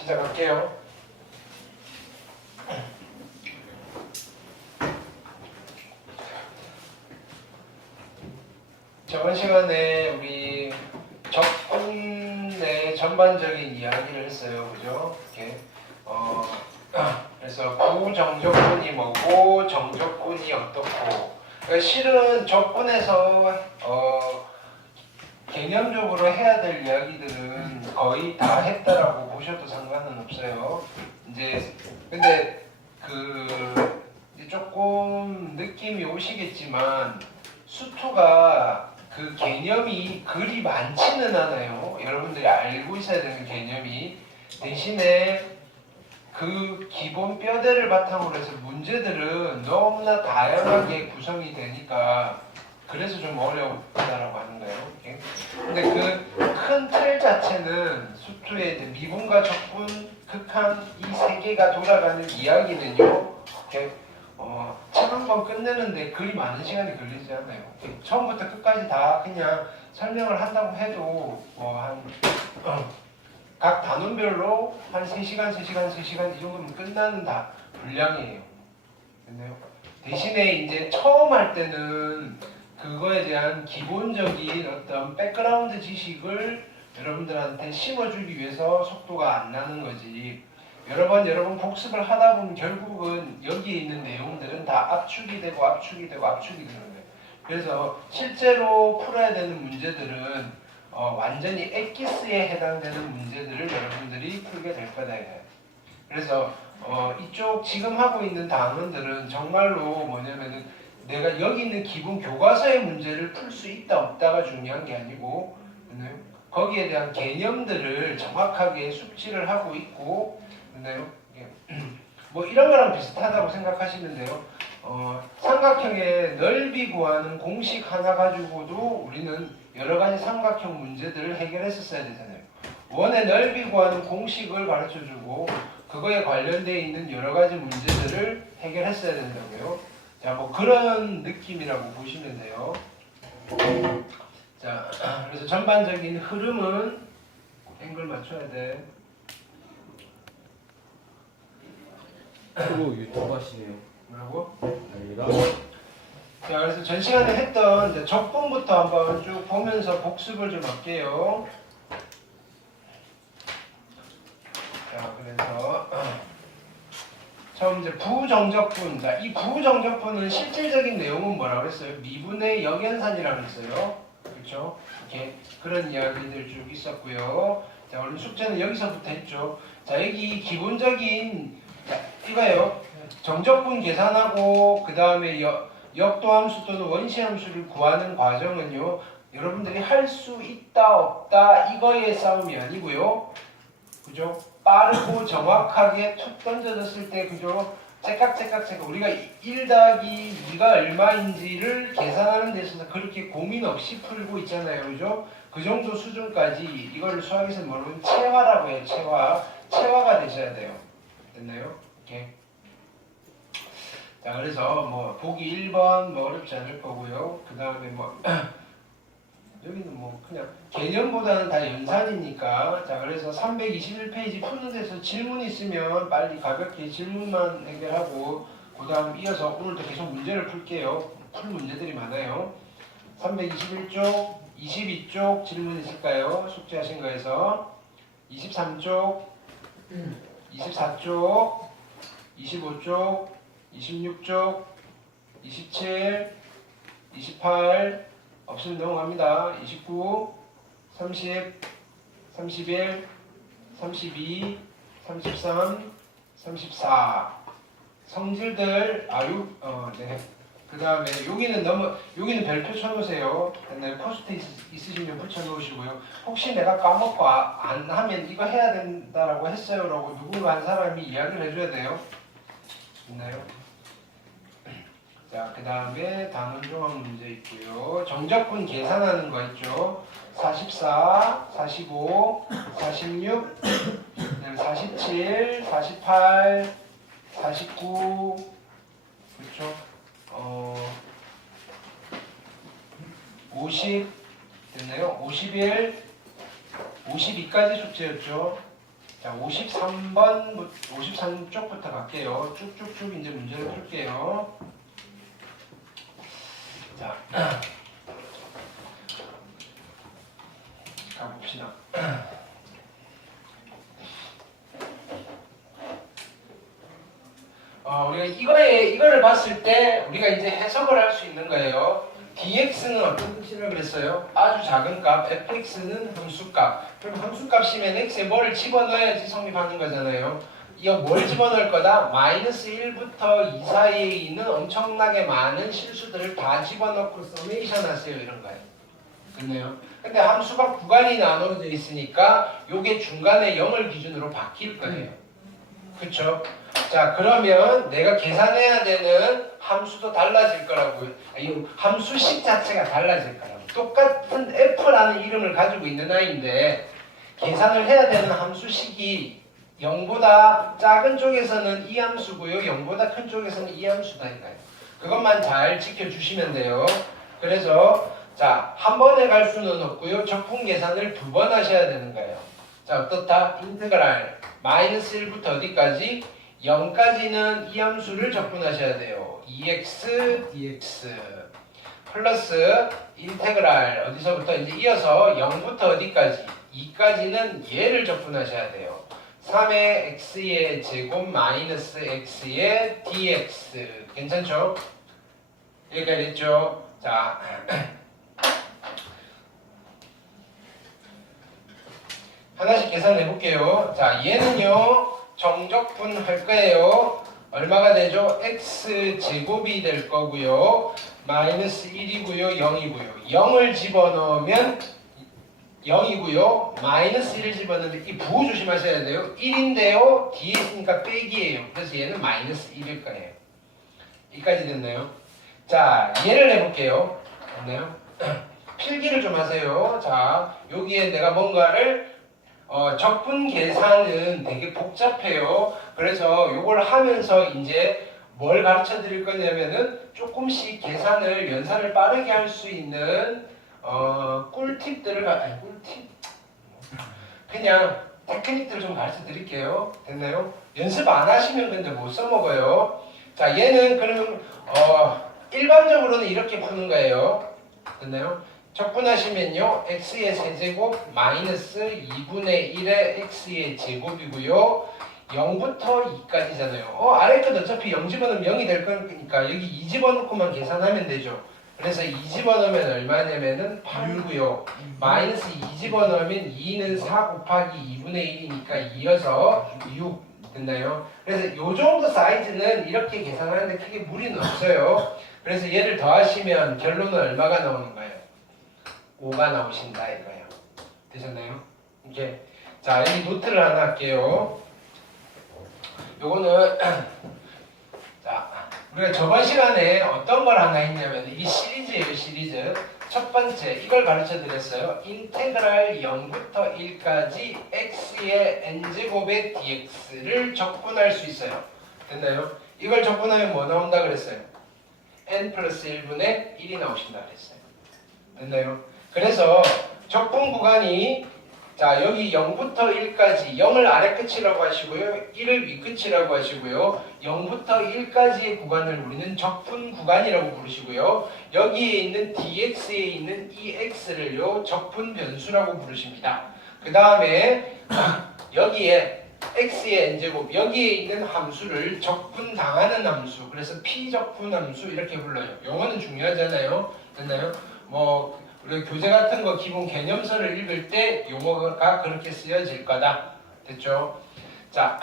시작할게요. 저번 시간에 우리 적분의 전반적인 이야기를 했어요. 그죠? 이렇게. 그래서 부정적분이 뭐고 정적분이 어떻고, 그러니까 실은 적분에서 개념적으로 해야 될 이야기들은 거의 다 했다라고 보셔도 상관은 없어요. 이제 근데 이제 조금 느낌이 오시겠지만 수투가 그 개념이 그리 많지는 않아요. 여러분들이 알고 있어야 되는 개념이. 대신에 그 기본 뼈대를 바탕으로 해서 문제들은 너무나 다양하게 구성이 되니까 그래서 좀 어렵다라고 하는 거예요. 이렇게. 근데 그 큰 틀 자체는 수투의 이제 미분과 적분, 극한 이 세 개가 돌아가는 이야기는요. 이렇게 책 한 번 끝내는데 그리 많은 시간이 걸리지 않아요. 처음부터 끝까지 다 그냥 설명을 한다고 해도 각 단원별로 한 3시간, 3시간, 3시간 이 정도면 끝나는 다 분량이에요. 됐나요? 대신에 이제 처음 할 때는 그거에 대한 기본적인 어떤 백그라운드 지식을 여러분들한테 심어주기 위해서 속도가 안 나는 거지. 여러 번 복습을 하다 보면 결국은 여기에 있는 내용들은 다 압축이 되고 압축이 되고 압축이 되는 거예요. 그래서 실제로 풀어야 되는 문제들은 완전히 엑기스에 해당되는 문제들을 여러분들이 풀게 될 거다. 그래서 이쪽 지금 하고 있는 단원들은 정말로 뭐냐면은 내가 여기 있는 기본 교과서의 문제를 풀 수 있다 없다가 중요한 게 아니고 거기에 대한 개념들을 정확하게 숙지를 하고 있고 뭐 이런 거랑 비슷하다고 생각하시면 돼요. 삼각형의 넓이 구하는 공식 하나 가지고도 우리는 여러 가지 삼각형 문제들을 해결했었어야 되잖아요. 원의 넓이 구하는 공식을 가르쳐주고 그거에 관련되어 있는 여러 가지 문제들을 해결했어야 된다고요. 자, 뭐 그런 느낌이라고 보시면 돼요. 자, 그래서 전반적인 흐름은 앵글 맞춰야 돼. 또 유튜브 하시네요. 뭐라고? 아닙니다. 자, 그래서 전 시간에 했던 이제 적분부터 한번 쭉 보면서 복습을 좀 할게요. 자, 그래서 처음 이제 부정적분. 자, 이 부정적분은 실질적인 내용은 뭐라고 했어요? 미분의 역연산이라고 했어요. 그렇죠? 이렇게 그런 이야기들 쭉 있었고요. 자, 오늘 숙제는 여기서부터 했죠. 자, 여기 기본적인 이거예요. 정적분 계산하고 그 다음에 역도함수 또는 원시함수를 구하는 과정은요. 여러분들이 할 수 있다 없다 이거의 싸움이 아니고요. 그죠? 빠르고 정확하게 툭 던져졌을 때 그죠? 째깍째깍째깍 우리가 1 더하기 2가 얼마인지를 계산하는 데 있어서 그렇게 고민 없이 풀고 있잖아요. 그죠? 그 정도 수준까지 이걸 수학에서 뭐라고 체화라고 해요. 체화가 되셔야 돼요. 됐나요? 이렇게. 자, 그래서 뭐 보기 1번 뭐 어렵지 않을 거고요. 그 다음에 뭐 여기는 뭐 그냥 개념보다는 다 연산이니까. 자, 그래서 321페이지 푸는 데서 질문 있으면 빨리 가볍게 질문만 해결하고 그 다음 이어서 오늘도 계속 문제를 풀게요. 풀 문제들이 많아요. 321쪽, 22쪽 질문 있을까요? 숙제하신 거에서 23쪽, 24쪽, 25쪽, 26쪽, 27, 28 없으면 넘어갑니다. 29, 30, 31, 32, 33, 34 성질들 네. 그 다음에 여기는 별표 쳐놓으세요. 옛날에 포스트 있으시면 붙여놓으시고요. 혹시 내가 까먹고 안 하면 이거 해야 된다라고 했어요라고 누군가 한 사람이 이야기를 해줘야 돼요. 있나요? 자, 그 다음에 단원 종합 문제 있고요. 정적분 계산하는 거 있죠. 44, 45, 46, 47, 48, 49, 그렇죠? 50 됐나요? 51, 52까지 숙제였죠. 자, 53번, 53쪽부터 갈게요. 쭉쭉쭉 이제 문제를 풀게요. 자, 가봅시다. 우리가 이거를 봤을 때 우리가 이제 해석을 할 수 있는 거예요. dx는 어떤 뜻이라고 그랬어요? 아주 작은 값, fx는 함수값. 그럼 함수값이면 x에 뭐를 집어넣어야지 성립하는 거잖아요. 이거 뭘 집어넣을 거다? 마이너스 1부터 2 사이에 있는 엄청나게 많은 실수들을 다 집어넣고 서메이션 하세요. 이런 거예요. 됐네요. 근데 함수값 구간이 나눠져 있으니까 요게 중간에 0을 기준으로 바뀔 거예요. 그쵸? 자, 그러면 내가 계산해야 되는 함수도 달라질 거라고요. 이 함수식 자체가 달라질 거라고. 똑같은 f라는 이름을 가지고 있는 아이인데 계산을 해야 되는 함수식이 0보다 작은 쪽에서는 이 함수고요. 0보다 큰 쪽에서는 이 함수다 이거예요. 그것만 잘 지켜주시면 돼요. 그래서 자, 한 번에 갈 수는 없고요. 적분 계산을 두 번 하셔야 되는 거예요. 자, 어떻다? 인테그랄 마이너스 1부터 어디까지? 0까지는 이 함수를 적분하셔야 돼요. 2x dx 플러스 인테그랄 어디서부터 이제 이어서 0부터 어디까지? 2까지는 얘를 적분하셔야 돼요. 3의 x의 제곱 마이너스 x의 dx 괜찮죠? 여기까지 됐죠? 자, 하나씩 계산해 볼게요. 자, 얘는요 정적분 할 거예요. 얼마가 되죠? x 제곱이 될 거고요. 마이너스 1이고요. 0이고요. 0을 집어넣으면 0이고요. 마이너스 1을 집어넣으면 이 부호 조심하셔야 돼요. 1인데요. 뒤에 있으니까 빼기예요. 그래서 얘는 마이너스 1일 거예요. 여기까지 됐나요? 자, 얘를 해볼게요. 됐나요? 필기를 좀 하세요. 자, 여기에 내가 뭔가를 적분 계산은 되게 복잡해요. 그래서 이걸 하면서 이제 뭘 가르쳐 드릴 거냐면은 조금씩 계산을 연산을 빠르게 할 수 있는 꿀팁들을 꿀팁 그냥 테크닉들을 좀 가르쳐 드릴게요. 됐나요? 연습 안 하시면 근데 못 써먹어요. 자, 얘는 그럼 일반적으로는 이렇게 푸는 거예요. 됐나요? 적분하시면요 x의 세제곱 마이너스 2분의 1의 x의 제곱이고요 0부터 2까지잖아요. 아래 끝 어차피 0 집어넣으면 0이 될 거니까 여기 2 집어넣고만 계산하면 되죠. 그래서 2 집어넣으면 얼마냐면은 8이고요 마이너스 2 집어넣으면 2는 4 곱하기 2분의 1이니까 2여서 6 됐나요? 그래서 요 정도 사이즈는 이렇게 계산하는데 크게 무리는 없어요. 그래서 얘를 더하시면 결론은 얼마가 나오는 거예요? 5가 나오신다 이거예요. 되셨나요? 이렇게 자, 여기 노트를 하나 할게요. 요거는 자, 우리가 저번 시간에 어떤 걸 하나 했냐면 이 시리즈예요. 시리즈 첫 번째 이걸 가르쳐 드렸어요. 인테그랄 0부터 1까지 x의 n제곱의 dx를 적분할 수 있어요. 됐나요? 이걸 적분하면 뭐 나온다 그랬어요? n 플러스 1분의 1이 나오신다 그랬어요. 됐나요? 그래서 적분 구간이 자, 여기 0부터 1까지 0을 아래 끝이라고 하시고요. 1을 위 끝이라고 하시고요. 0부터 1까지의 구간을 우리는 적분 구간이라고 부르시고요. 여기에 있는 dx에 있는 이 x를요. 적분 변수라고 부르십니다. 그 다음에 여기에 x의 n제곱 여기에 있는 함수를 적분당하는 함수 그래서 피적분 함수 이렇게 불러요. 영어는 중요하잖아요. 됐나요? 뭐 우리 교재 같은 거 기본 개념서를 읽을 때 용어가 그렇게 쓰여질 거다. 됐죠? 자,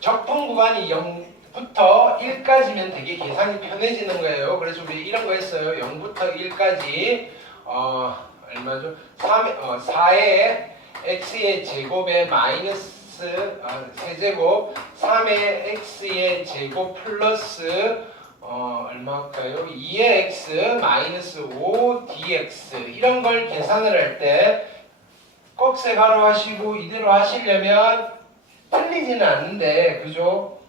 적분 구간이 0부터 1까지면 되게 계산이 편해지는 거예요. 그래서 우리 이런 거 했어요. 0부터 1까지 얼마죠? 4의 x의 제곱에 마이너스 세제곱 3의 x의 제곱 플러스 얼마일까요? 2의 x 마이너스 5 dx 이런 걸 계산을 할 때 꺽쇠 가로 하시고 이대로 하시려면 틀리지는 않는데 그죠?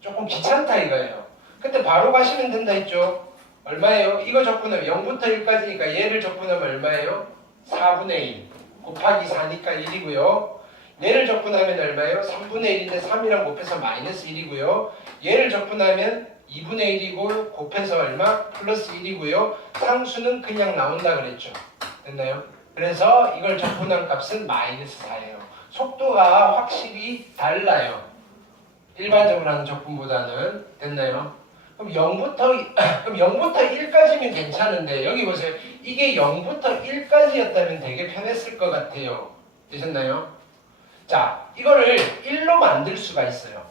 조금 귀찮다 이거예요. 근데 바로 가시면 된다 했죠? 얼마예요? 이거 적분하면 0부터 1까지니까 얘를 적분하면 얼마예요? 4분의 1 곱하기 4니까 1이고요. 얘를 적분하면 얼마예요? 3분의 1인데 3이랑 곱해서 마이너스 1이고요. 얘를 적분하면 2분의 1이고 곱해서 얼마? 플러스 1이고요. 상수는 그냥 나온다 그랬죠. 됐나요? 그래서 이걸 적분한 값은 마이너스 4예요. 속도가 확실히 달라요. 일반적으로 하는 적분보다는. 됐나요? 그럼 0부터 1까지면 괜찮은데 여기 보세요. 이게 0부터 1까지였다면 되게 편했을 것 같아요. 되셨나요? 자, 이거를 1로 만들 수가 있어요.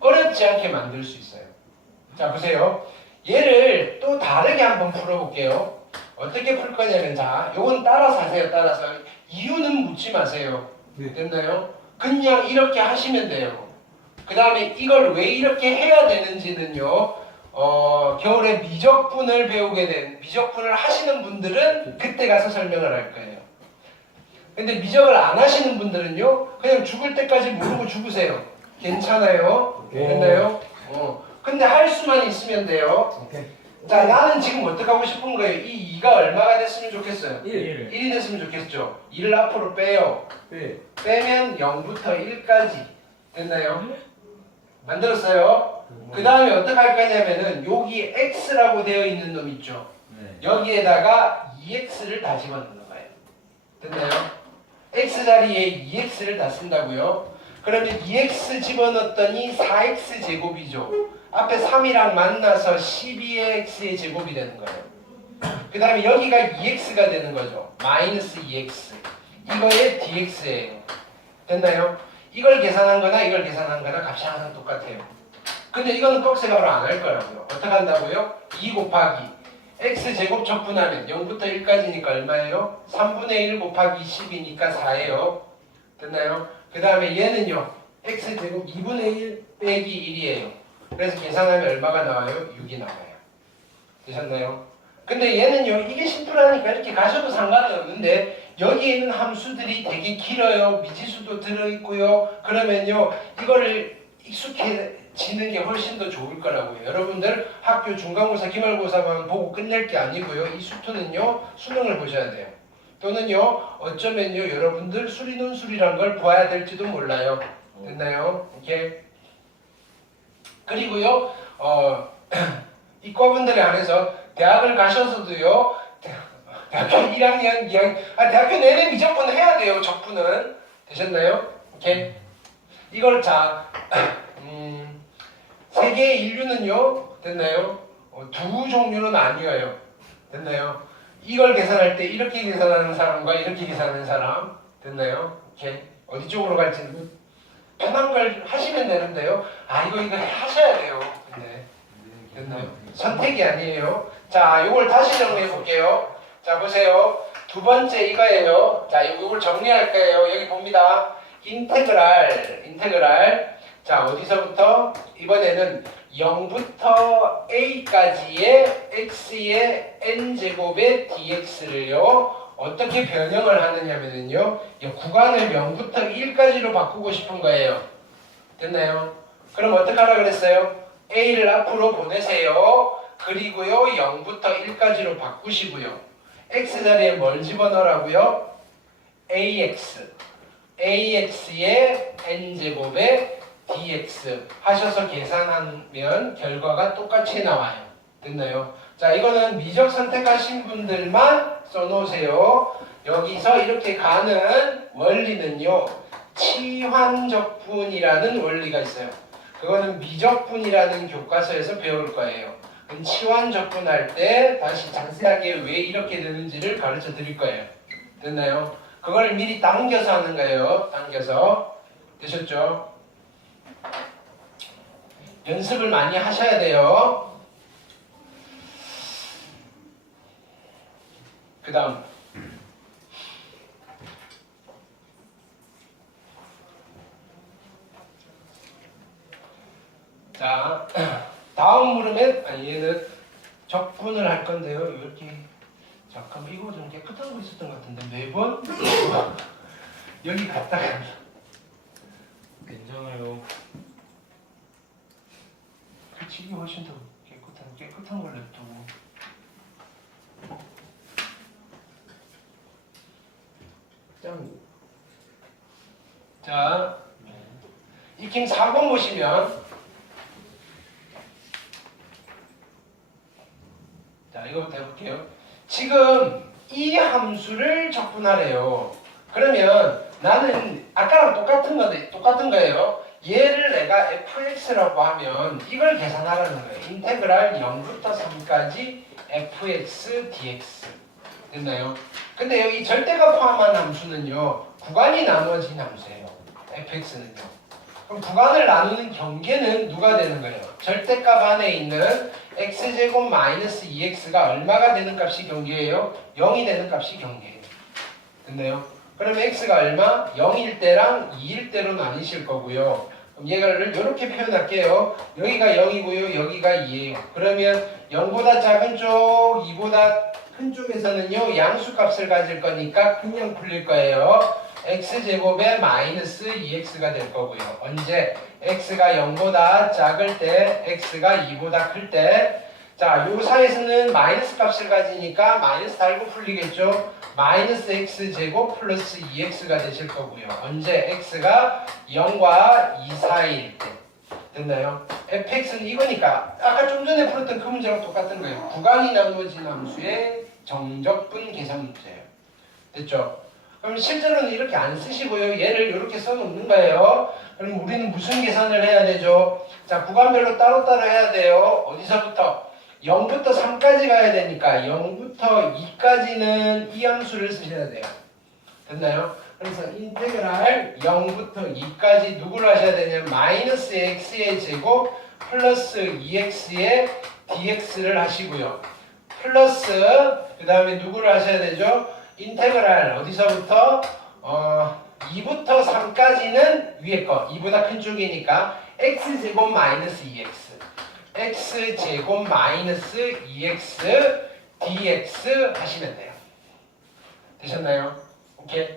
어렵지 않게 만들 수 있어요. 자, 보세요. 얘를 또 다르게 한번 풀어볼게요. 어떻게 풀 거냐면, 자, 요건 따라서 하세요. 따라서. 이유는 묻지 마세요. 네. 됐나요? 그냥 이렇게 하시면 돼요. 그 다음에 이걸 왜 이렇게 해야 되는지는요, 겨울에 미적분을 배우게 된, 미적분을 하시는 분들은 그때 가서 설명을 할 거예요. 근데 미적을 안 하시는 분들은요, 그냥 죽을 때까지 모르고 죽으세요. 괜찮아요? 됐나요? 근데 할 수만 있으면 돼요. 오케이. 자, 나는 지금 어떻게 하고 싶은 거예요? 이 2가 얼마가 됐으면 좋겠어요? 1. 1이 됐으면 좋겠죠? 1을 앞으로 빼요. 네. 빼면 0부터 1까지. 됐나요? 만들었어요? 그 다음에 어떻게 할 거냐면은 여기 x라고 되어 있는 놈 있죠? 네. 여기에다가 2x를 다 집어넣는 거예요. 됐나요? x 자리에 2x를 다 쓴다고요? 그러면 2x 집어넣었더니 4x 제곱이죠. 앞에 3이랑 만나서 12x의 제곱이 되는 거예요. 그 다음에 여기가 2x가 되는 거죠. 마이너스 2x. 이거의 dx예요. 됐나요? 이걸 계산한 거나 이걸 계산한 거나 값이 항상 똑같아요. 근데 이거는 꺽쇠가로 안 할 거라고요. 어떻게 한다고요? 2 곱하기 x제곱 적분하면 0부터 1까지니까 얼마예요? 3분의 1 곱하기 10이니까 4예요. 됐나요? 그 다음에 얘는요. x제곱 2분의 1 빼기 1이에요. 그래서 계산하면 얼마가 나와요? 6이 나와요. 되셨나요? 근데 얘는요. 이게 심플하니까 이렇게 가셔도 상관은 없는데 여기에 있는 함수들이 되게 길어요. 미지수도 들어있고요. 그러면요. 이거를 익숙해지는 게 훨씬 더 좋을 거라고요. 여러분들 학교 중간고사, 기말고사만 보고 끝낼 게 아니고요. 이 수투는요. 수능을 보셔야 돼요. 또는요. 어쩌면요. 여러분들 수리논술이란 걸 봐야 될지도 몰라요. 됐나요? 이렇게. 그리고요. 이과분들에 한해서 대학을 가셔서도요. 대학교 1학년, 2학년, 대학교 내내 미적분 해야 돼요. 적분은. 되셨나요? 오케이. 이걸 자, 세계 인류는요. 됐나요? 두 종류는 아니에요. 됐나요? 이걸 계산할 때 이렇게 계산하는 사람과 이렇게 계산하는 사람. 됐나요? 오케이. 어디 쪽으로 갈지는 편한 걸 하시면 되는데요. 이거 하셔야 돼요. 근데 됐나요? 선택이 아니에요. 자, 이걸 다시 정리해 볼게요. 자, 보세요. 두 번째 이거예요. 자, 이걸 정리할 거예요. 여기 봅니다. 인테그랄. 자, 어디서부터? 이번에는 0부터 a까지의 x의 n제곱의 dx를요. 어떻게 변형을 하느냐면요. 구간을 0부터 1까지로 바꾸고 싶은 거예요. 됐나요? 그럼 어떻게 하라 그랬어요? a를 앞으로 보내세요. 그리고요. 0부터 1까지로 바꾸시고요. x 자리에 뭘 집어넣으라고요? ax의 n제곱의 dx 하셔서 계산하면 결과가 똑같이 나와요. 됐나요? 자, 이거는 미적 선택하신 분들만 써놓으세요. 여기서 이렇게 가는 원리는요. 치환적분이라는 원리가 있어요. 그거는 미적분이라는 교과서에서 배울 거예요. 그럼 치환적분할 때 다시 자세하게 왜 이렇게 되는지를 가르쳐 드릴 거예요. 됐나요? 그걸 미리 당겨서 하는 거예요. 당겨서. 되셨죠? 연습을 많이 하셔야 돼요. 그 다음 자, 다음 물음엔 얘는 적분을 할 건데요. 이렇게 잠깐만 이거 좀 깨끗한 거 있었던 것 같은데 매번 여기 갔다가 괜찮아요. 그치 이게 훨씬 더 깨끗한 걸 냅두고 자, 익힘 4번 보시면 자, 이거부터 해볼게요. 지금 이 함수를 적분하래요. 그러면 나는 아까랑 똑같은 거예요. 얘를 내가 fx라고 하면 이걸 계산하라는 거예요. 인테그랄 0부터 3까지 fx dx. 됐나요? 근데 여기 절대가 포함한 함수는요. 구간이 나누어진 함수예요. fx는요. 그럼 구간을 나누는 경계는 누가 되는 거예요? 절대값 안에 있는 x제곱 마이너스 2x가 얼마가 되는 값이 경계예요? 0이 되는 값이 경계예요. 됐나요? 그럼 x가 얼마? 0일 때랑 2일 때로 나뉘실 거고요. 그럼 얘를 이렇게 표현할게요. 여기가 0이고요. 여기가 2예요. 그러면 0보다 작은 쪽, 2보다 큰 쪽에서는요. 양수값을 가질 거니까 그냥 풀릴 거예요. x제곱에 마이너스 2x가 될 거고요. 언제? x가 0보다 작을 때, x가 2보다 클 때. 자, 요 사이에서는 마이너스 값을 가지니까 마이너스 달고 풀리겠죠? 마이너스 x제곱 플러스 2x가 되실 거고요. 언제? x가 0과 2 사이일 때. 됐나요? fx는 이거니까 아까 좀 전에 풀었던 그 문제랑 똑같은 거예요. 구간이 나누어진 함수의 정적분 계산 문제예요. 됐죠? 그럼 실제로는 이렇게 안 쓰시고요. 얘를 이렇게 써놓는 거예요. 그럼 우리는 무슨 계산을 해야 되죠? 자, 구간별로 따로따로 해야 돼요. 어디서부터? 0부터 3까지 가야 되니까 0부터 2까지는 이 함수를 쓰셔야 돼요. 됐나요? 그래서 인테그랄 0부터 2까지 누구를 하셔야 되냐면 마이너스 x의 제곱 플러스 2x의 dx를 하시고요. 플러스 그 다음에 누구를 하셔야 되죠? 인테그랄 어디서부터? 2부터 3까지는 위에 거 2보다 큰 쪽이니까 x제곱 마이너스 2x x제곱 마이너스 2x dx 하시면 돼요. 되셨나요? 오케이.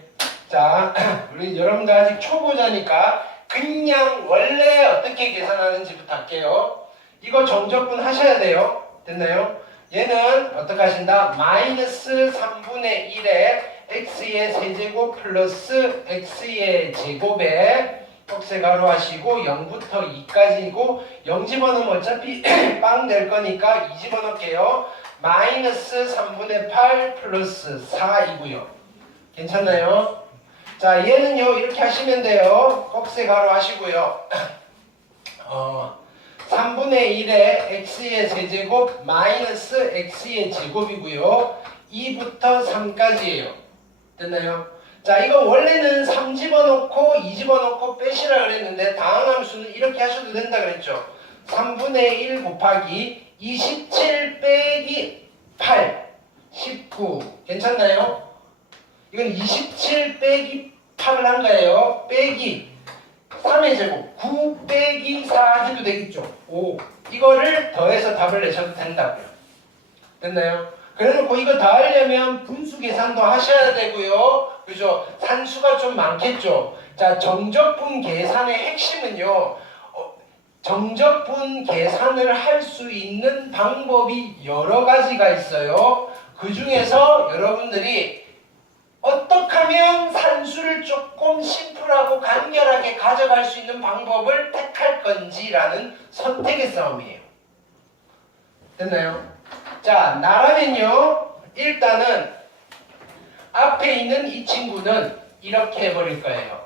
자, 우리 여러분들 아직 초보자니까 그냥 원래 어떻게 계산하는지부터 할게요. 이거 정적분 하셔야 돼요. 됐나요? 얘는 어떻게 하신다? 마이너스 3분의 1에 x의 세제곱 플러스 x의 제곱에 꺽쇠가로 하시고 0부터 2까지고 0 집어넣으면 어차피 빵 될 거니까 2 집어넣을게요. 마이너스 3분의 8 플러스 4이고요. 괜찮나요? 자, 얘는요 이렇게 하시면 돼요. 꺽쇠가로 하시고요. 3분의 1에 x의 세제곱 마이너스 x의 제곱이고요. 2부터 3까지예요. 됐나요? 자, 이거 원래는 3 집어넣고 2 집어넣고 빼시라 그랬는데 다항함수는 이렇게 하셔도 된다 그랬죠. 3분의 1 곱하기 27 빼기 8 19 괜찮나요? 이건 27 빼기 8을 한 거예요. 빼기 3의 제곱 9 빼기 4 해도 되겠죠. 5 이거를 더해서 답을 내셔도 된다고요. 됐나요? 그래놓고 이거 다 하려면 분수 계산도 하셔야 되고요. 그죠? 산수가 좀 많겠죠. 자, 정적분 계산의 핵심은요. 정적분 계산을 할 수 있는 방법이 여러 가지가 있어요. 그 중에서 여러분들이 어떻게 하면 산수를 조금 심플하고 간결하게 가져갈 수 있는 방법을 택할 건지라는 선택의 싸움이에요. 됐나요? 자, 나라면요. 일단은 앞에 있는 이 친구는 이렇게 해버릴 거예요.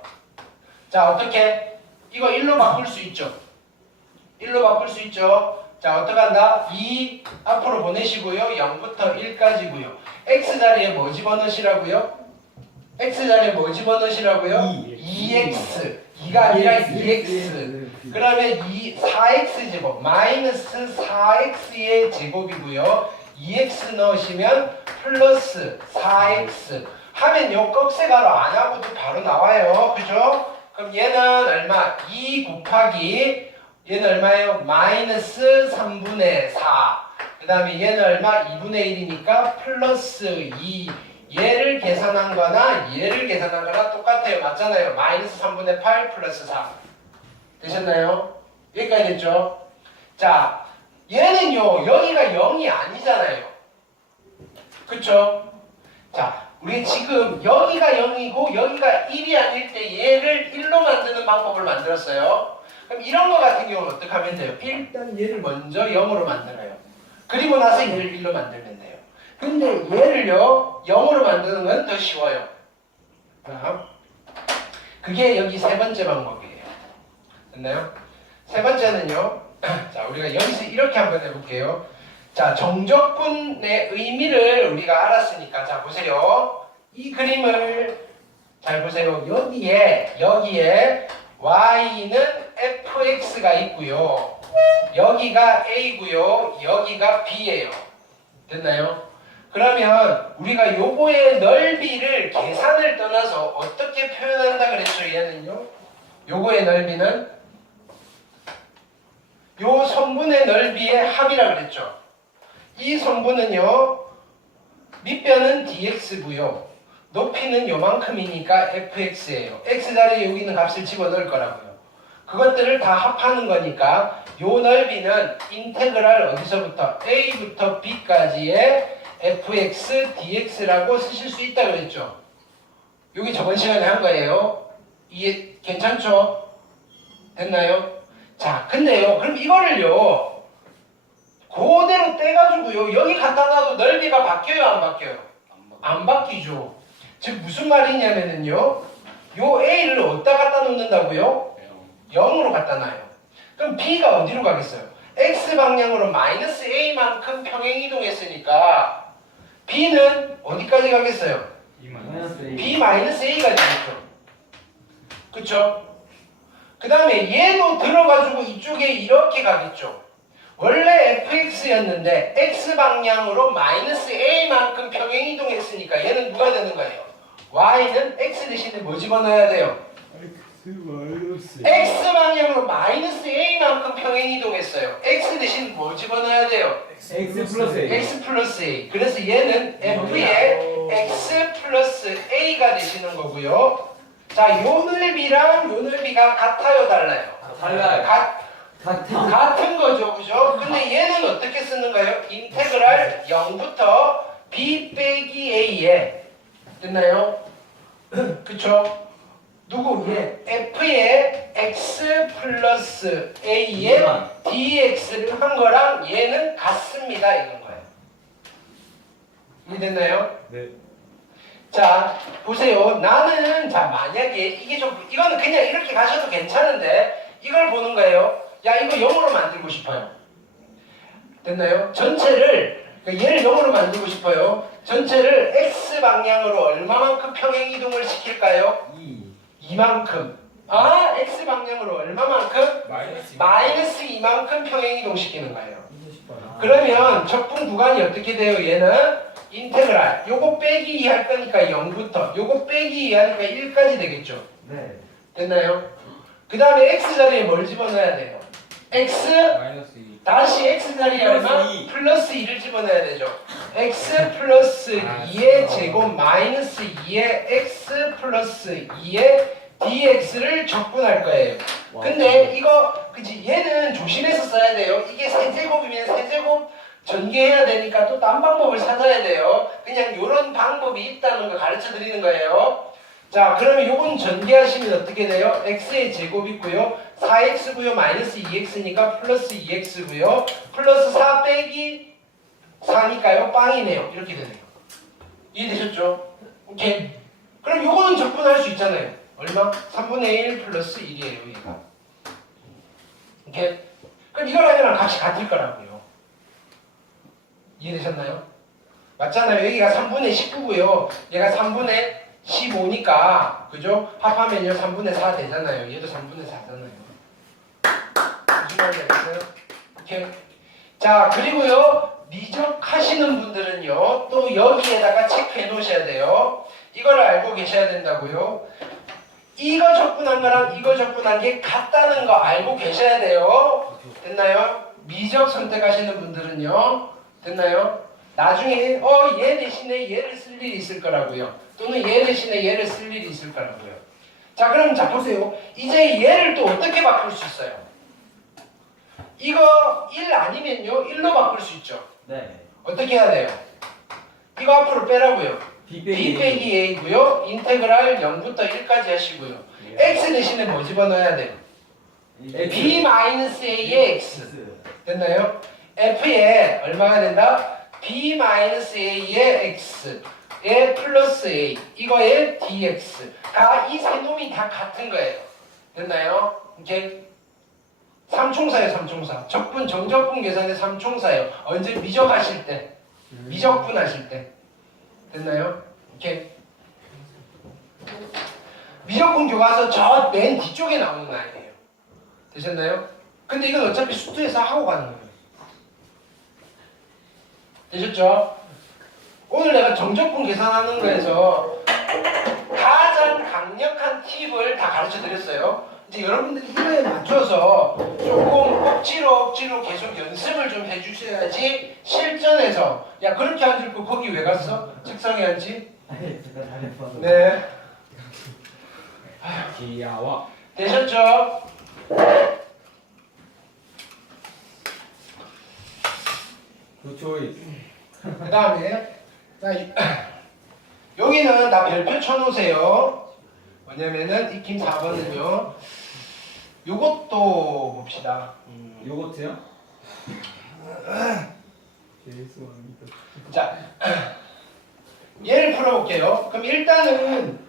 자, 어떻게? 이거 1로 바꿀 수 있죠? 1로 바꿀 수 있죠? 자, 어떻게 한다? 2 앞으로 보내시고요. 0부터 1까지고요. x자리에 뭐 집어넣으시라고요? x자리에 뭐 집어넣으시라고요? 2x 2가 아니라 2x 그러면 4x 제곱 마이너스 4x의 제곱이고요. 2x 넣으시면 플러스 4x 하면 요 꺽쇠가로 안 하고도 바로 나와요. 그죠? 그럼 얘는 얼마? 2 곱하기 얘는 얼마예요? 마이너스 3분의 4 그 다음에 얘는 얼마? 2분의 1이니까 플러스 2 얘를 계산한 거나 얘를 계산한 거나 똑같아요. 맞잖아요. 마이너스 3분의 8 플러스 4 되셨나요? 여기까지 됐죠? 자, 얘는요 여기가 0이 아니잖아요. 그쵸? 자, 우리 지금 여기가 0이고 여기가 1이 아닐 때 얘를 1로 만드는 방법을 만들었어요. 그럼 이런 거 같은 경우는 어떻게 하면 돼요? 일단 얘를 먼저 0으로 만들어요. 그리고 나서 얘를 1로 만들면 돼요. 근데 얘를요 0으로 만드는 건 더 쉬워요. 그게 여기 세 번째 방법이에요. 됐나요? 세 번째는요. 자, 우리가 여기서 이렇게 한번 해볼게요. 자, 정적분의 의미를 우리가 알았으니까 자 보세요. 이 그림을 잘 보세요. 여기에 y는 fx가 있고요. 여기가 a고요. 여기가 b예요. 됐나요? 그러면 우리가 요거의 넓이를 계산을 떠나서 어떻게 표현한다 그랬죠? 얘는요. 요거의 넓이는 요 선분의 넓이의 합이라 그랬죠. 이 선분은요. 밑변은 dx고요. 높이는 요만큼이니까 fx예요. x자리에 여기 있는 값을 집어넣을 거라고요. 그것들을 다 합하는 거니까 요 넓이는 인테그랄 어디서부터 a부터 b까지의 fx dx라고 쓰실 수 있다고 그랬죠. 여기 저번 시간에 한 거예요. 이게 괜찮죠? 됐나요? 자, 근데요. 그럼 이거를요. 그대로 떼가지고요. 여기 갖다 놔도 넓이가 바뀌어요? 안 바뀌어요? 안 바뀌죠. 즉 무슨 말이냐면은요. 요 a를 어디다 갖다 놓는다고요? 0으로 갖다 놔요. 그럼 b가 어디로 가겠어요? x 방향으로 마이너스 a만큼 평행이동했으니까 b는 어디까지 가겠어요? b 마이너스 a가 되겠죠. 그쵸? 그 다음에 얘도 들어가지고 이쪽에 이렇게 가겠죠. 원래 fx였는데 x 방향으로 마이너스 a만큼 평행이동했으니까 얘는 누가 되는 거예요? y는 x 대신에 뭐 집어넣어야 돼요? x 방향으로 마이너스 a만큼 평행이동했어요. x 대신 뭐 집어넣어야 돼요? x 플러스 a. x 플러스 a. 그래서 얘는 f의 x 플러스 a가 되시는 거고요. 자, 요 넓이랑 요 넓이가 같아요, 달라요? 달라요. 같은 거죠, 그죠? 근데 얘는 어떻게 쓰는가요? 인테그랄 0부터 b 빼기 a에 됐나요? 그쵸? 누구? 얘 f의 x 플러스 a의 dx를 한 거랑 얘는 같습니다, 이런 거예요. 이해됐나요? 네. 자, 보세요. 나는 자 만약에 이게 좀 이거는 그냥 이렇게 가셔도 괜찮은데 이걸 보는 거예요. 야, 이거 0으로 만들고 싶어요. 됐나요? 전체를 그러니까 얘를 0으로 만들고 싶어요. 전체를 x 방향으로 얼마만큼 평행 이동을 시킬까요? 2만큼. 아, x 방향으로 얼마만큼? 마이너스 2만큼 평행 이동 시키는 거예요. 그러면 적분 구간이 어떻게 돼요? 얘는 인테그랄 요거 빼기 2 할 거니까 0부터 요거 빼기 2 하니까 1까지 되겠죠. 네. 됐나요? 그 다음에 x자리에 뭘 집어넣어야 돼요? x 다시 x자리에 얼마? 플러스 2를 집어넣어야 되죠. x 플러스 2의 제곱 마이너스 2의 x 플러스 2의 dx를 적분할 거예요. 근데 이거 그치 얘는 조심해서 써야 돼요. 이게 세제곱이면 세제곱 전개해야 되니까 또 딴 방법을 찾아야 돼요. 그냥 이런 방법이 있다는 거 가르쳐 드리는 거예요. 자, 그러면 요건 전개하시면 어떻게 돼요? x의 제곱 있고요. 4x고요. 마이너스 2x니까 플러스 2x고요. 플러스 4 빼기 4니까요. 빵이네요. 이렇게 되네요. 이해되셨죠? 오케이. 그럼 요거는 적분할 수 있잖아요. 얼마? 3분의 1 플러스 1이에요. 얘가. 오케이. 그럼 이거랑 이거랑 값이 같을 거라고요. 이해되셨나요? 맞잖아요. 여기가 3분의 19고요. 얘가 3분의 15니까 그죠? 합하면요 3분의 4 되잖아요. 얘도 3분의 4잖아요. 무슨 말인지 알겠어요? 오케이. 자, 그리고요 미적하시는 분들은요 또 여기에다가 체크해 놓으셔야 돼요. 이걸 알고 계셔야 된다고요. 이거 적분한 거랑 이거 적분한 게 같다는 거 알고 계셔야 돼요. 됐나요? 미적 선택하시는 분들은요 됐나요? 나중에 얘 대신에 얘를 쓸 일이 있을 거라고요. 또는 얘 대신에 얘를 쓸 일이 있을 거라고요. 자, 그럼 자 보세요. 이제 얘를 또 어떻게 바꿀 수 있어요? 이거 1 아니면요 1로 바꿀 수 있죠. 네. 어떻게 해야 돼요? 이거 앞으로 빼라고요. B b 빼기 a고요. 인테그랄 0부터 1까지 하시고요. x 대신에 뭐 집어넣어야 돼요? b 마이너스 a의 x 됐나요? f에 얼마가 된다? b 마이너스 a의 x에 플러스 a 이거의 dx가 이 세 놈이 다 같은 거예요. 됐나요? 오케이? 삼총사예요, 삼총사. 적분, 정적분 계산의 삼총사예요. 언제 미적하실 때, 미적분 하실 때. 됐나요? 오케이? 미적분 교과서 저 맨 뒤쪽에 나오는 아이예요. 되셨나요? 근데 이건 어차피 수투에서 하고 가는 거예요. 되셨죠? 오늘 내가 정적분 계산하는 거에서 가장 강력한 팁을 다 가르쳐 드렸어요. 이제 여러분들이 이거에 맞춰서 조금 억지로 계속 연습을 좀 해주셔야지 실전에서 야 그렇게 앉을 거 거기 왜 갔어? 책상에 앉지? 네. 귀여워. 되셨죠? 굿 초이스. 그 다음에 여기는 다 별표 쳐놓으세요. 뭐냐면은 익힘 4번은요. 요것도 봅시다. 요거트요? 자, 얘를 풀어볼게요. 그럼 일단은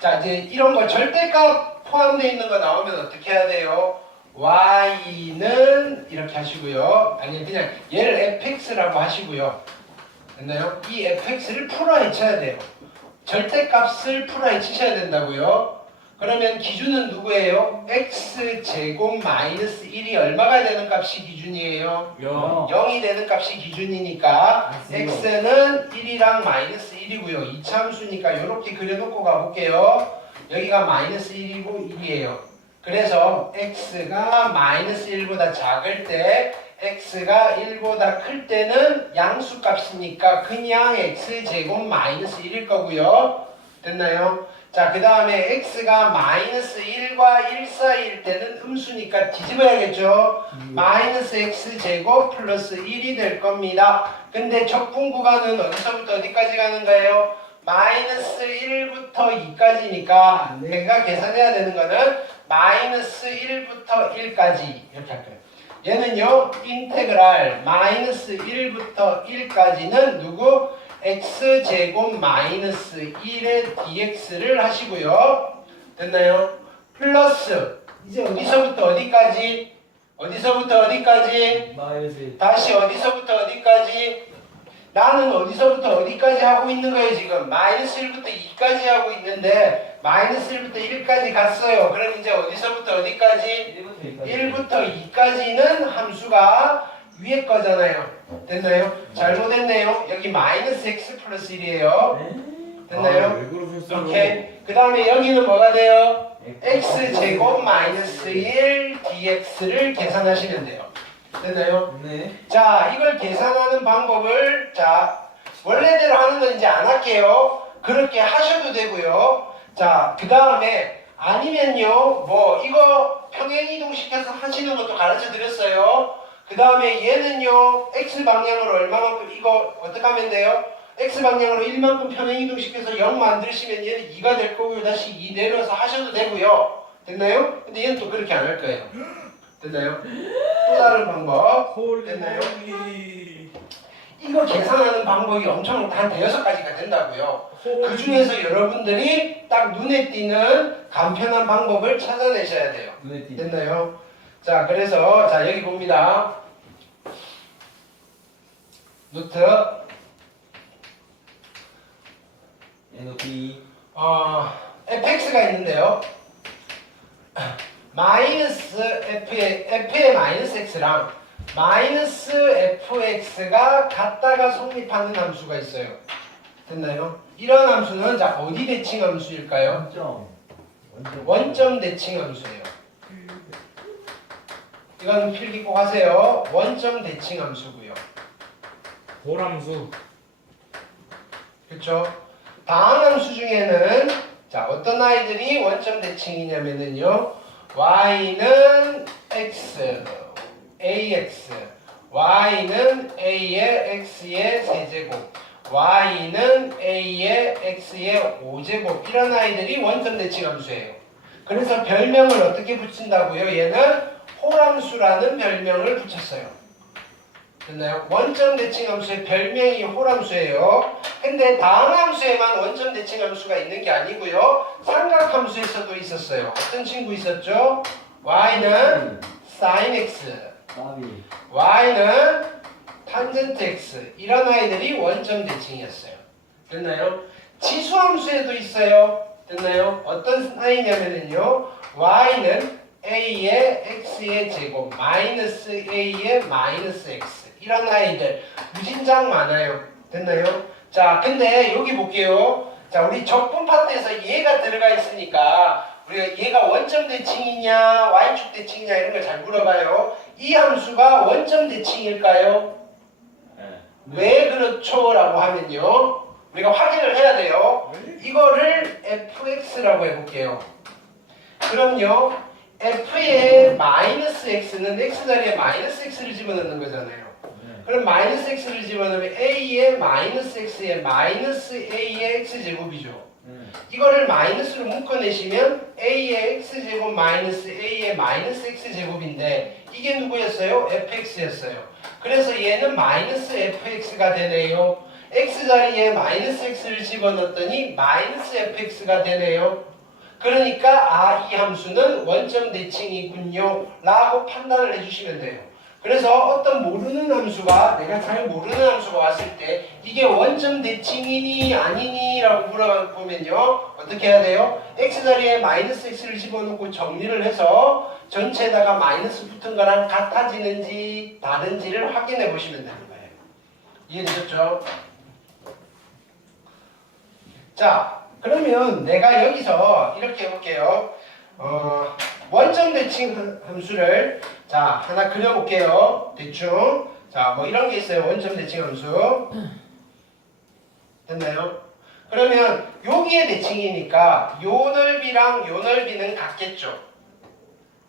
자 이제 이런 거 절대값 포함되어 있는 거 나오면 어떻게 해야 돼요? y는 이렇게 하시고요. 아니 그냥 얘를 fx라고 하시고요. 됐나요? 이 fx를 풀어헤쳐야 돼요. 절대값을 풀어헤치셔야 된다고요. 그러면 기준은 누구예요? x제곱 마이너스 1이 얼마가 되는 값이 기준이에요? 0이 되는 값이 기준이니까 x는 1이랑 마이너스 1이고요. 이차함수니까 이렇게 그려놓고 가볼게요. 여기가 마이너스 1이고 1이에요. 그래서 x가 마이너스 1보다 작을 때 x가 1보다 클 때는 양수값이니까 그냥 x제곱 마이너스 1일 거고요. 됐나요? 자, 그 다음에 x가 마이너스 1과 1 사이일 때는 음수니까 뒤집어야겠죠. 마이너스 x제곱 플러스 1이 될 겁니다. 근데 적분 구간은 어디서부터 어디까지 가는 거예요? 마이너스 1부터 2까지니까 내가 계산해야 되는 거는 마이너스 1부터 1까지 이렇게 할 거예요. 얘는요 인테그랄 마이너스 1부터 1까지는 누구? x제곱 마이너스 1의 dx를 하시고요. 됐나요? 플러스 이제 어디서부터 어디까지? 어디서부터 어디까지? 다시 어디서부터 어디까지? 나는 어디서부터 어디까지 하고 있는 거예요 지금? 마이너스 1부터 2까지 하고 있는데 마이너스 1부터 1까지 갔어요. 그럼 이제 어디서부터 어디까지? 1부터 2까지는 함수가 위에 거잖아요. 됐나요? 잘못했네요. 여기 마이너스 x 플러스 1이에요. 됐나요? 왜 그러셨어요? 오케이. 그 다음에 여기는 뭐가 돼요? x제곱 마이너스 1 dx를 계산하시면 돼요. 됐나요? 네. 자, 이걸 계산하는 방법을 자 원래대로 하는 건 이제 안 할게요. 그렇게 하셔도 되고요. 자, 그 다음에 아니면요, 뭐 이거 평행이동시켜서 하시는 것도 가르쳐 드렸어요. 그 다음에 얘는요, x 방향으로 얼마만큼 이거 어떻게 하면 돼요? x 방향으로 1만큼 평행이동시켜서 0 만드시면 얘는 2가 될 거고요. 다시 2 내려서 하셔도 되고요. 됐나요? 근데 얘는 또 그렇게 안 할 거예요. 됐나요? 또 다른 방법. 됐나요? 이거 계산하는 방법이 엄청 한 5가지가 된다고요. 그 중에서 여러분들이 딱 눈에 띄는 간편한 방법을 찾아내셔야 돼요. 됐나요? 자, 그래서 자 여기 봅니다. 노트. NOT. fx가 있는데요. 마이너스 f의 마이너스 x랑 마이너스 fx가 같다가 성립하는 함수가 있어요. 됐나요? 이런 함수는 자 어디 대칭 함수일까요? 원점 대칭 함수예요. 이건 필기 꼭 하세요. 원점 대칭 함수고요. 보람수. 그렇죠? 다음 함수 중에는 자 어떤 아이들이 원점 대칭이냐면은요. y는 x, ax, y는 a의 x의 세제곱, y는 a의 x의 5제곱 이런 아이들이 원점 대칭 함수예요. 그래서 별명을 어떻게 붙인다고요? 얘는 호람수라는 별명을 붙였어요. 됐나요? 원점 대칭 함수의 별명이 호람수예요. 근데 다음 함수에만 원점 대칭 함수가 있는 게 아니고요. 삼각 함수에서도 있었어요. 어떤 친구 있었죠? y는 sin x, 나비. y는 탄젠트 x 이런 아이들이 원점 대칭이었어요. 됐나요? 지수함수에도 있어요. 됐나요? 어떤 아이냐면요 y는 a의 x의 제곱 마이너스 a의 마이너스 x 이런 아이들 무진장 많아요. 됐나요? 자 근데 여기 볼게요. 자 우리 적분 파트에서 얘가 들어가 있으니까 우리가 얘가 원점 대칭이냐 y축 대칭이냐 이런 걸 잘 물어봐요. 이 함수가 원점 대칭일까요? 네. 왜 그렇죠? 라고 하면요 우리가 확인을 해야 돼요. 이거를 fx라고 해볼게요. 그럼요 f의 마이너스 x는 x 자리에 마이너스 x를 집어넣는 거잖아요. 네. 그럼 마이너스 x를 집어넣으면 a의 마이너스 x의 마이너스 a의 x제곱이죠. 네. 이거를 마이너스로 묶어내시면 a의 x제곱 마이너스 a의 마이너스 x제곱인데 이게 누구였어요? fx였어요. 그래서 얘는 마이너스 fx가 되네요. x자리에 마이너스 x를 집어넣었더니 마이너스 fx가 되네요. 그러니까 이 함수는 원점 대칭이군요 라고 판단을 해주시면 돼요. 그래서 어떤 모르는 함수가 내가 잘 모르는 함수가 왔을 때 이게 원점 대칭이니 아니니 라고 물어보면요 어떻게 해야 돼요? x자리에 마이너스 x를 집어넣고 정리를 해서 전체에다가 마이너스 붙은 거랑 같아지는지 다른지를 확인해 보시면 되는 거예요. 이해되셨죠? 자 그러면 내가 여기서 이렇게 해볼게요. 원점 대칭 함수를 자 하나 그려볼게요. 대충 자 뭐 이런 게 있어요. 원점 대칭 함수 됐나요? 그러면 여기에 대칭이니까 요 넓이랑 요 넓이는 같겠죠.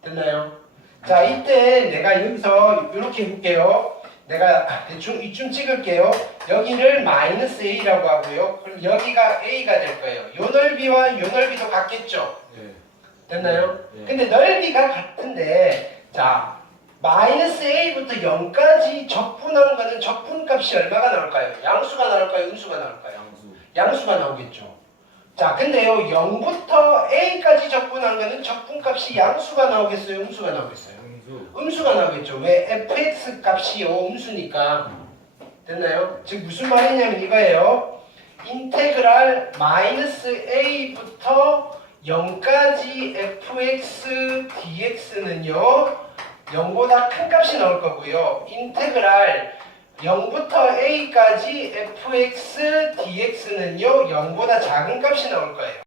됐나요? 자 이때 내가 여기서 이렇게 해볼게요. 내가 대충 이쯤 찍을게요. 여기를 마이너스 a라고 하고요. 그럼 여기가 a가 될 거예요. 요 넓이와 요 넓이도 같겠죠. 네. 됐나요? 네. 근데 넓이가 같은데 자 마이너스 a부터 0까지 적분한 거는 적분값이 얼마가 나올까요? 양수가 나올까요? 음수가 나올까요? 양수. 양수가 나오겠죠. 자 근데요 0부터 a까지 적분한 거는 적분값이 양수가 나오겠어요? 음수가 나오겠어요? 양수. 음수가 나오겠죠. 왜? fx 값이 음수니까. 됐나요? 즉 무슨 말이냐면 이거예요. 인테그랄 마이너스 a부터 0까지 fx dx는요 0보다 큰 값이 나올 거고요. 인테그랄 0부터 a까지 fx dx는요 0보다 작은 값이 나올 거예요.